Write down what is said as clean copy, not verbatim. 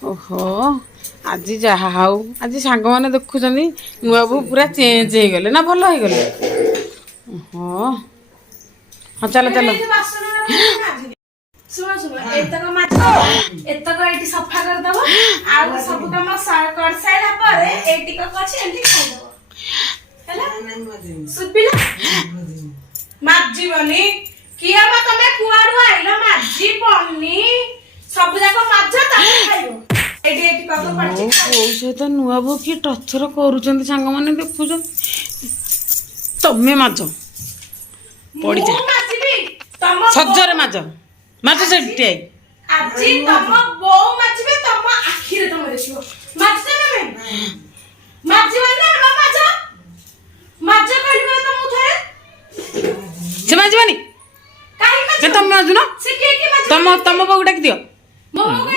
ଓହୋ ଆଜି ଯାହା ହଉ ଆଜି ସାଙ୍ଗମାନେ ଦେଖୁଛନ୍ତି ନୂଆ ବୋହୂ ପୁରା ଚେଞ୍ଜ ହେଇଗଲେ ନା ଭଲ ହେଇଗଲେ। ଓହୋ ହଁ ଚାଲ ଚାଲ। ଶୁଣ ଶୁଣ ଏତକ ଏଇଠି ସଫା କରିଦବ ଆଉ ସବୁ କାମ କରିସାରିଲା ପରେ ଏଇଟିକ ଅଛି ଏମିତି ଖାଇଦବ ହେଲା। ସୁବିଲା ମାଜିବନି କିଏ ବା ତମେ କୁଆଡୁ ଆଇଲ ମାଜିବନି ସବୁ ଯାକ ମାଜ ତାପରେ ଖାଇବ। ଏଇଠି ଏଇଠି କବ ପଡିଛି ବୋଉ ସହିତ ନୂଆ ବୋହୂ କିଏ ଟର୍ଚର କରୁଛନ୍ତି ସାଙ୍ଗମାନେ ଦେଖୁଛନ୍ତି। ତମେ ମାଜ ପଡିଯା ମୁଁ ମାଜିବି ତମ ସଜରେ ମାଜ ମାଜ ସେଠି ଆଜି ତମ ବୋଉ ମାଜିବେ ତମ ଆଖିରେ ତମେ ଦେଖିବ ମାଜିଛ ନା ନାଇଁ ମାଜିବନି ନା ନ ମାଜ ମାଜ କହିବ ତମକୁ ଥରେ ସେ ମାଜିବନି କାହିଁ ମାଜିବ ତମେ ମାଜୁନ ସେ କିଏ କିଏ ମାଜିବ ତମ ବୋହୂ ଡାକି ଦିଅ। ମୋ ବୋଉ